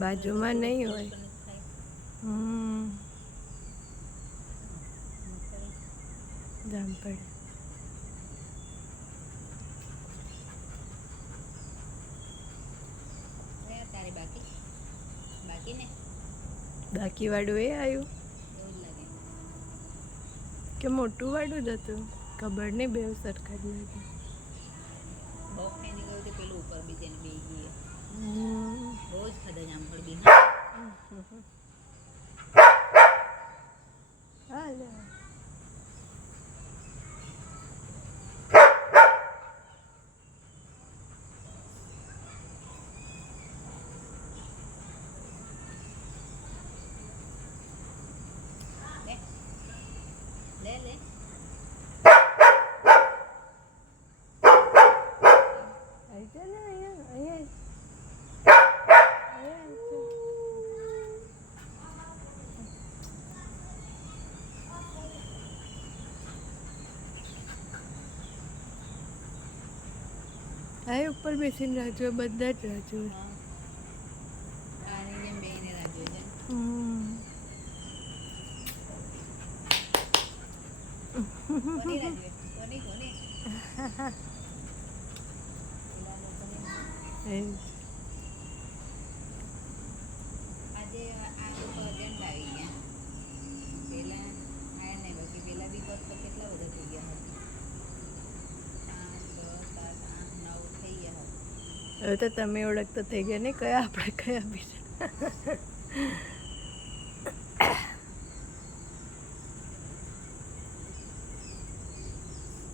બાજુમાં નહીં હોય. જામફળ બાકી વાળું એ આવ્યું કે મોટું વાળું જ હતું ખબર નહીં બે સરખા જ લાગે. પેલું ઉપર બીજે બે ગઈ રોજ ખાધા જામફળ બી હાલે લે લે આવી જા ને અહીંયા આ ઉપર બેસીને રાજુ બધા જ રાજુ. આની જેમ બેને રાજુ છે. કોની રાજુ કોની કોની આજે આ લોકો અર્જન્ટ આવી ગયા. પેલા આયા નહીં બાકી પેલા બી કોર્સ તો કેટલા બધા થઈ ગયા હતા. 5 6 7 8 9 થઈ ગયા હતા. હવે તો તમે ઓળખતા થઈ ગયા ને કયા આપણે કયા બીજા.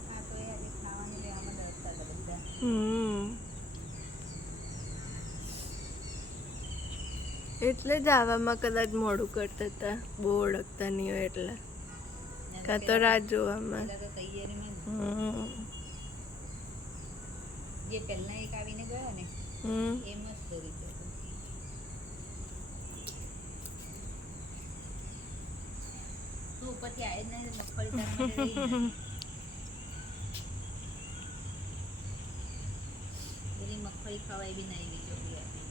હા તો એ આજે ખાવાનું લેવામાં ડરતા હતા બધા. એટલે જ આવવામાં કદાચ મોડું કરતા હતા બહુ ઓળખતા નહીં હોય એટલે કાં તો રાહ જોવામાં. પેલા તો તૈયારીમાં જે પહેલા એક આવીને ગયો ને એ મસ્ત રીતે તું ઉપરથી આવે જ નહીં મગફળી તારા માટે રહી જાય. પેલી મગફળી ખવાય બી નહીં ગઈ છોકરી આપી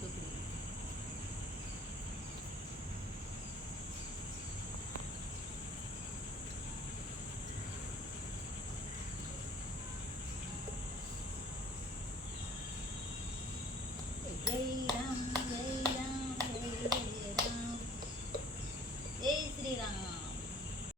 છોકરી જય રામ જય રામ જય જય રામ જય શ્રી રામ.